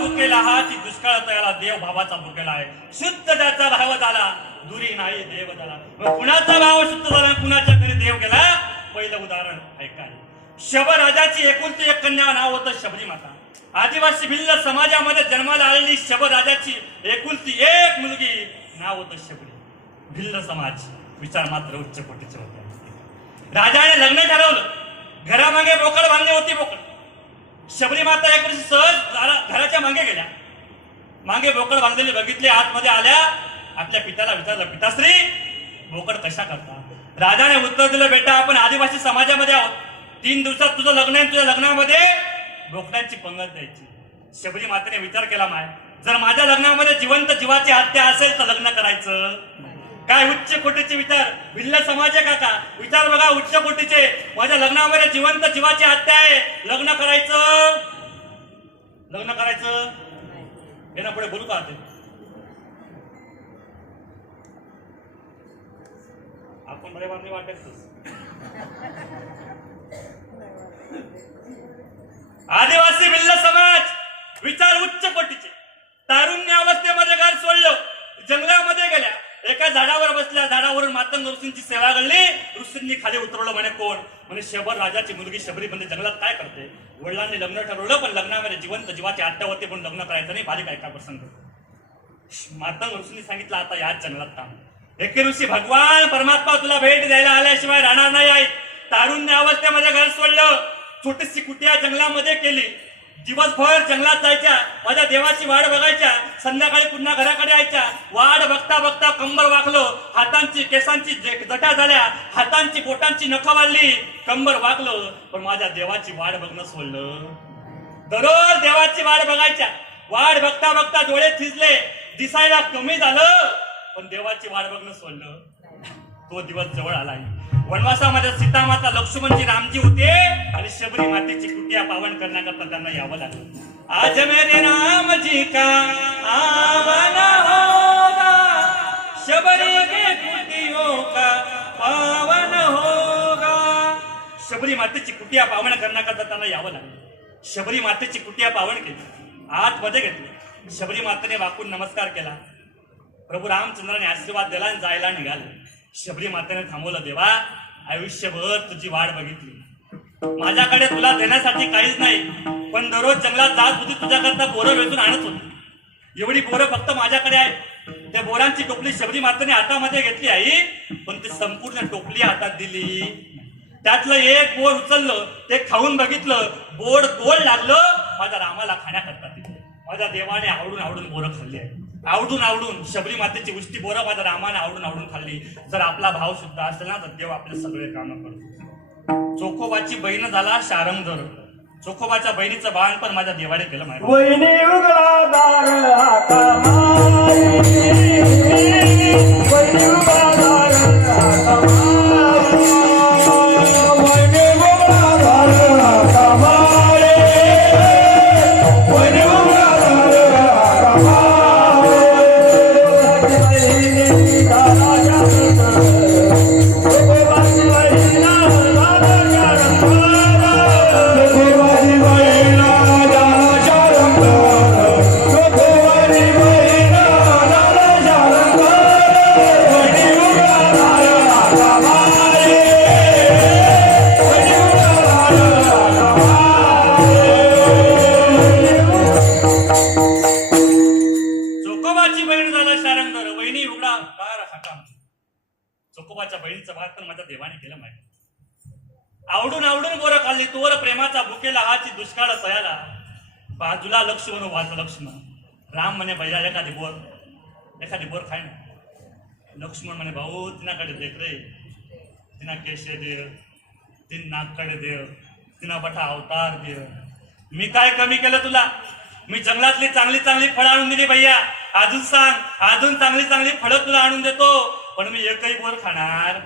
भुकेला हा ती दुष्काळ तयाला देव भावाचा भुकेला आहे. शुद्ध ज्याचा भाव झाला दुरी नाही देव झाला. कुणाचा भाव शुद्ध झाला कुणाच्या घरी देव गेला? पहिलं उदाहरण ऐका शबराजाची एकुलती एक कन्या नाव होतं शबरी माता आदिवासी भिल्ल समाजामध्ये जन्माला आलेली शबराजाची एकुलती एक मुलगी नाव होतं शबरी. भिल्ल समाज विचार मात्र उच्च कोटीचे होते. राजाने लग्न ठरवलं. घरामागे बोकड बांधली होती बोकड. शबरी माता एक वर्षी सहज घराच्या मागे गेल्या. मागे बोकड बांधलेले बघितले आतमध्ये आल्या. आपल्या पित्याला विचारलं पिताश्री बोकड कशा करता? राजाने उत्तर दिलं बेटा आपण आदिवासी समाजामध्ये आहोत. तीन दिवसात तुझं लग्न आहे तुझ्या लग्नामध्ये बोकड्यांची पंगत द्यायची. शबरी मातेने विचार केला माय जर माझ्या लग्नामध्ये जिवंत जीवाची हत्या असेल तर लग्न करायचं. काय उच्च कोटीचे विचार? भिल्ल समाज आहे काका. विचार बघा उच्च कोटीचे. माझ्या लग्नामध्ये जिवंत जीवाची हत्या आहे. लग्न करायचं? लग्न करायचं? हे ना पुढे बोलू का आपण बरे बांधणी वाटायचं आदिवासी भिल्ल समाज विचार उच्च कोटीचे. तारुण्य अवस्थेमध्ये घर सोडलं जंगलामध्ये गेल्या एका झाडावर बसल्या झाडावरून मातंग ऋषींची सेवा घडली. ऋषींनी खाली उतरवलं म्हणे कोण? म्हणे शबर राजाची मुलगी शबरी म्हणजे जंगलात काय करते? वडिलांनी लग्न ठरवलं पण लग्नामध्ये जिवंत जीवाची आत्या होते पण लग्न करायचं नाही. बालिक ऐका प्रसंग. मातंग ऋषींनी सांगितलं आता याच जंगलात थांब. एके ऋषी भगवान परमात्मा तुला भेट द्यायला आल्याशिवाय राहणार नाही. आहे तारुण्य अवस्थेमध्ये घर सोडलं. छोटीशी कुटिया जंगलामध्ये केली. दिवसभर जंगलात जायच्या माझ्या देवाची वाट बघायच्या संध्याकाळी पुन्हा घराकडे यायच्या. वाट बघता बघता कंबर वाकलो हातांची केसांची जटा झाल्या हातांची बोटांची नखं वाढली कंबर वाकलो. पण माझ्या देवाची वाट बघणं सोडलं. दररोज देवाची वाट बघायच्या. वाट बघता बघता डोळे थिजले दिसायला कमी झालं पण देवाची वाट बघणं सोडलं. तो दिवस जवळ आलाय वनवासामध्ये सीतामाता लक्ष्मणजी रामजी होते. आणि शबरी मातेची कुटिया पावन करण्याकरता त्यांना यावं लागलं. आज मेरे राम जी का आवन होगा शबरी के कुटियों का पावन होगा. शबरी मातेची कुटिया पावन करण्याकरता त्यांना यावं लागलं. शबरी मातेची कुटिया पावन केली. आतमध्ये घेतली. शबरी मातेने वाकून नमस्कार केला. प्रभू रामचंद्राने आशीर्वाद दिला आणि जायला निघाले. शबरी मातेने थांबवलं देवा आयुष्यभर तुझी वाट बघितली. माझ्याकडे तुला देण्यासाठी काहीच नाही पण दररोज जंगलात जात होती तुझ्याकरता बोरं वेचून आणत होती. एवढी बोरं फक्त माझ्याकडे आहे त्या बोरांची टोपली शबरी मातेने हातामध्ये घेतली आई पण ती संपूर्ण टोपली हातात दिली. त्यातलं एक बोर उचललं ते खाऊन बघितलं बोर गोड लागलं माझ्या रामाला खाण्याकरता दिलं. माझ्या देवाने आवडून आवडून बोरं खाल्ली आहे आवडून आवडून शबरी मातेची उष्टी बोरं माझ्या रामाने आवडून आवडून खाल्ली. जर आपला भाव शुद्ध असेल ना तर देव आपले सगळे कामं करतो. चोखोबाची बहीण झाला शारंगधर चोखोबाच्या बहिणीचं बाण पण माझ्या देवाने केलं माहिती एवढा कार हाका चोकोबाच्या बहिणीचं भात पण माझ्या देवाने केलं माहिती. आवडून आवडून बोरं खाल्ली तोवर प्रेमाचा भुकेला हाची दुष्काळ तयाला. बाजूला लक्ष्मण वाच लक्ष्मण. राम म्हणे भैया एखादी बोर एखादी बोर खाय ना. लक्ष्मण म्हणे भाऊ तिनाकडे देख रे. तिना केशे देव तीन नाककडे देव तिना बठा अवतार देव मी काय कमी केलं तुला? मी जंगलातली चांगली चांगली फळं आणून दिली भैया. अजून सांग अजून चांगली चांगली फळं तुला आणून देतो. पण मी एकही बोर खाणार.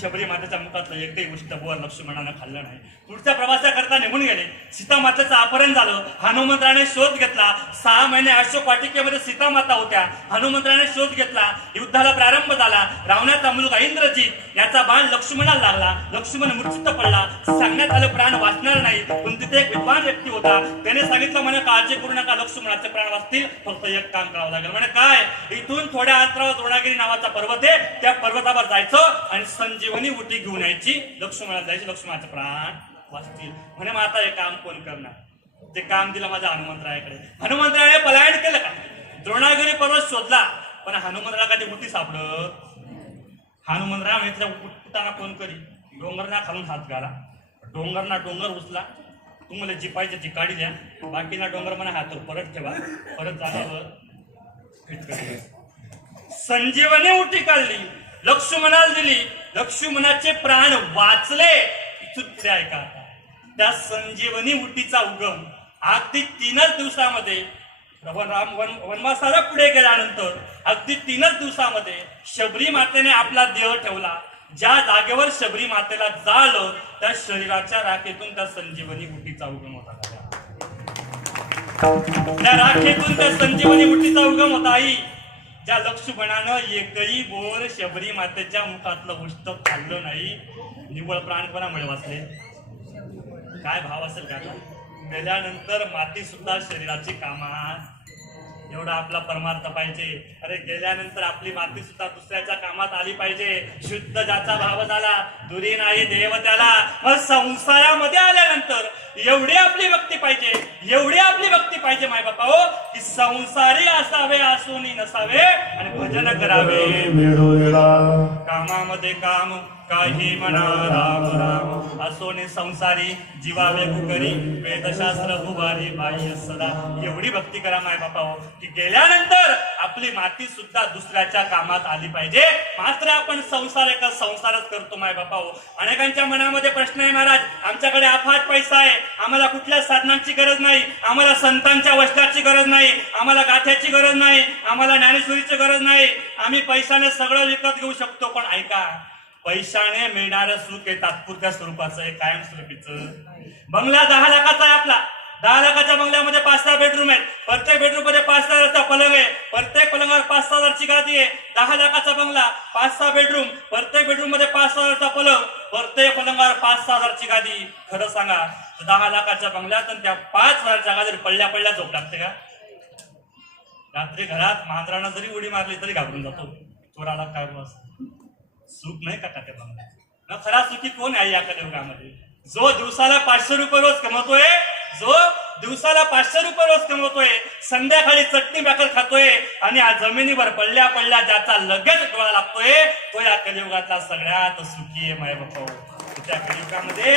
शबरी मातेच्या मुखातलं एकही गोष्ट बोर लक्ष्मणानं खाल्लं नाही. पुढच्या प्रवासाकरता निघून गेले. सीतामातेचं अपहरण झालं. हनुमंतराने शोध घेतला. सहा महिने अशोक वाटिकेमध्ये सीतामाता होत्या. हनुमंतराने शोध घेतला. युद्धाला प्रारंभ झाला. रावणाचा मुलगा इंद्रजीत. याचा बाण लक्ष्मणाला लागला. लक्ष्मण मृत्यूत पडला. सांगण्यात आलं प्राण वाचणार नाही. पण तिथे एक विद्वान व्यक्ती होता. त्याने सांगितलं म्हणे काळजी करू नका. लक्ष्मणाचे प्राण वाचतील. फक्त एक काम करावं लागेल. म्हणे काय? इथून थोड्या अंतरावर द्रोणागिरी नावाचा पर्वत आहे. त्या पर्वतावर जायचं आणि संजीवनी उटी घेऊन यायची. लक्ष्मणाला जायची. लक्ष्मणाचे प्राण वाचतील. म्हणे मग आता हे काम कोण करणार? ते काम दिलं माझ्या हनुमंतरायाकडे. हनुमंतरायाने पलायन केलं का? द्रोणागिरी पर्वत शोधला पण हनुमंतराला कधी उठी सापडत? हनुमंतराय इथल्या उठताना कोण करी? डोंगरना खालून हात घाला. डोंगरना डोंगर उचला. तुम्हाला जी पाहिजे ती काढी द्या. बाकीना डोंगर म्हणा हात परत ठेवा. परत झाल्यावर संजीवने उठी काढली. लक्ष्मणाला दिली. लक्ष्मणाचे प्राण वाचले. इथून पुढे ऐका. त्या संजीवनी उटीचा उगम. अगदी तीनच दिवसामध्ये राम वन वनवासाला पुढे गेल्यानंतर अगदी तीनच दिवसामध्ये शबरी मातेने आपला देह ठेवला. ज्या जागेवर शबरी मातेला जाळलं त्या शरीराच्या राखेतून त्या संजीवनी उटीचा उगम होता. त्या राखेतून त्या संजीवनी उटीचा उगम होता आई. ज्या लक्ष्मणानं एकही बोर शबरी मातेच्या मुखातलं पुस्तक खाल्लं नाही निव्वळ प्राणपणामुळे वाचले. काय भाव असेल का? गेल्यानंतर माती सुद्धा शरीराची कामात. एवढा आपला परमार्थ पाहिजे. अरे गेल्यानंतर आपली माती सुद्धा दुसऱ्याच्या कामात आली पाहिजे. शुद्ध ज्याचा भाव झाला दुरी नाही देव त्याला. मग संसारामध्ये आल्यानंतर एवढी आपली भक्ती पाहिजे एवढी आपली भक्ती पाहिजे माय बापा हो की संसारी असावे असोनी नसावे आणि भजन करावे. कामामध्ये काम काही म्हणा राम राम. असोने संसारी जीवावे कुकरी. वेदशास्त्र उभारी बाह्य सदा. एवढी भक्ती करा माय बापा हो की गेल्यानंतर आपली माती सुद्धा दुसऱ्याच्या कामात आली पाहिजे. मात्र आपण संसार एका संसारच करतो माय बापा हो. अनेकांच्या मनामध्ये प्रश्न आहे महाराज आमच्याकडे अफाट पैसा आहे. आम्हाला कुठल्या साधनांची गरज नाही. आम्हाला संतांच्या वस्त्राची गरज नाही. आम्हाला गाठ्याची गरज नाही. आम्हाला ज्ञानेश्वरीची गरज नाही. आम्ही पैशाने सगळं विकत घेऊ शकतो पण ऐका. पैशाने मिळणारं सुख हे तात्पुरत्या स्वरूपाचं आहे कायमस्वरूपीचं बंगला दहा लाखाचा आहे आपला. दहा लाखाच्या बंगल्यामध्ये पाच सहा बेडरूम आहेत. प्रत्येक बेडरूममध्ये पाच सहा हजारचा पलंग आहे. प्रत्येक पलंगावर पाच सहा हजारची गादी आहे. दहा लाखाचा बंगला पाच सहा बेडरूम प्रत्येक बेडरूममध्ये पाच सहा हजारचा पलंग प्रत्येक पलंगावर पाच सहा हजारची गादी. खरं सांगा दहा लाखाच्या बंगल्यात आणि त्या पाच हजारच्या गादीवर पडल्या पडल्या झोप लागते का? रात्री घरात मांजरानं जरी उडी मारली तरी घाबरून जातो. चोराला काय बस सुख नाही का त्या खरा सुखी कोण आहे या कलयुगामध्ये? जो दिवसाला पाचशे रुपये रोज कमवतोय जो दिवसाला पाचशे रुपये रोज कमवतोय संध्याकाळी चटणी भाकर खातोय आणि आज जमिनीवर पडल्या पडल्या ज्याचा लगेच डोळा लागतोय तो या कलियुगातला सगळ्यात सुखी आहे माय बापा. त्या कलियुगामध्ये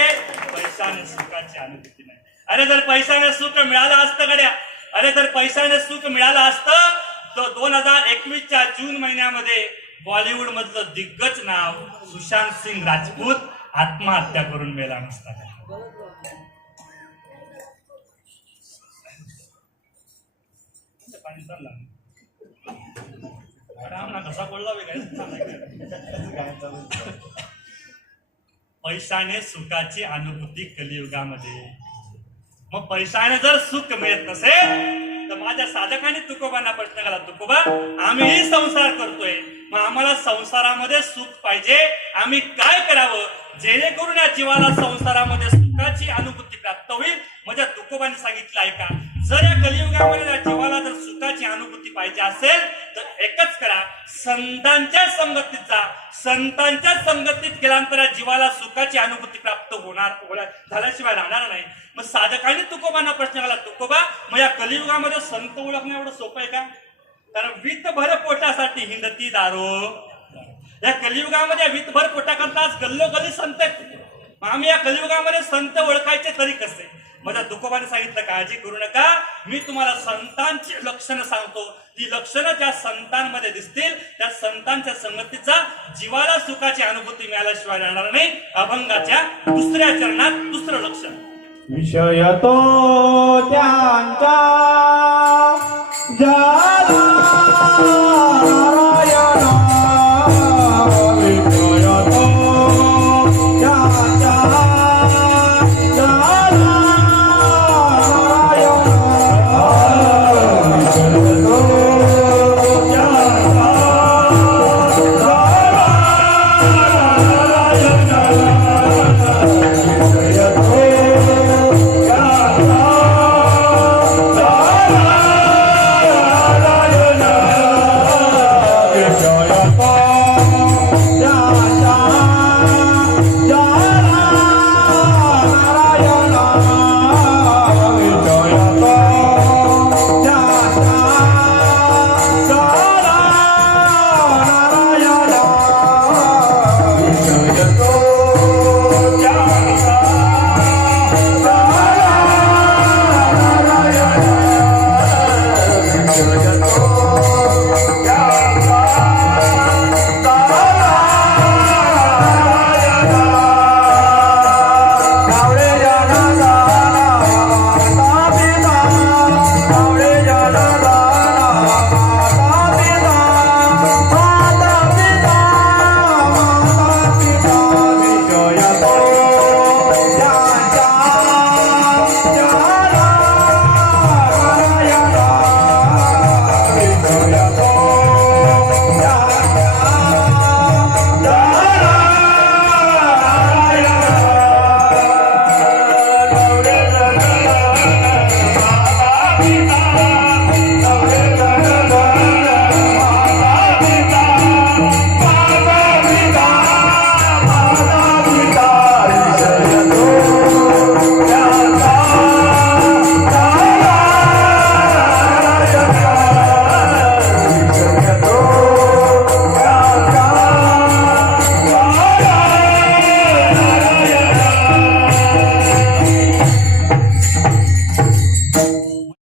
पैशाने सुखाची अनुभूती नाही. अरे जर पैशाने सुख मिळालं असतं गड्या अरे जर पैशाने सुख मिळालं असतं तर दोन हजार एकवीसच्या जून महिन्यामध्ये बॉलिवूड मधलं दिग्गज नाव सुशांत सिंग राजपूत आत्महत्या करून मेला नसता कसा बोलला पैशाने सुखाची अनुभूती कलियुगामध्ये मग पैशाने जर सुख मिळत नसेल तर माझ्या साधकाने तुकोबांना प्रश्न केला तुकोबा आम्हीही संसार करतोय. मग आम्हाला संसारामध्ये सुख पाहिजे. आम्ही काय करावं? जेणेकरून या जीवाला संसारामध्ये सुखाची अनुभूती प्राप्त होईल. माझ्या तुकोबाने सांगितलं आहे का जर या कलियुगामध्ये या जीवाला जर सुखाची अनुभूती पाहिजे असेल तर एकच करा. संतांच्या संगतीत जा. संतांच्या संगतीत गेल्यानंतर या जीवाला सुखाची अनुभूती प्राप्त होणार होणार- झाल्याशिवाय राहणार नाही. मग साधकाने तुकोबांना प्रश्न केला तुकोबा मग या कलियुगामध्ये संत ओळखणं एवढं सोपं आहे का? कारण वितभर पोटासाठी हिंदती दारो. या कलियुगामध्ये वितभर पोटाकरता आज गल्लोगल्ली संत आम्ही या कलियुगामध्ये संत ओळखायचे तरी कसे? माझ्या दुखोबाने सांगितलं काळजी करू नका. मी तुम्हाला संतांची लक्षणं सांगतो. ती लक्षणं ज्या संतांमध्ये दिसतील त्या संतांच्या संगतीचा जीवाला सुखाची अनुभूती मिळाल्याशिवाय राहणार नाही. अभंगाच्या दुसऱ्या चरणात दुसरं लक्षण. विषय तो त्यांचा.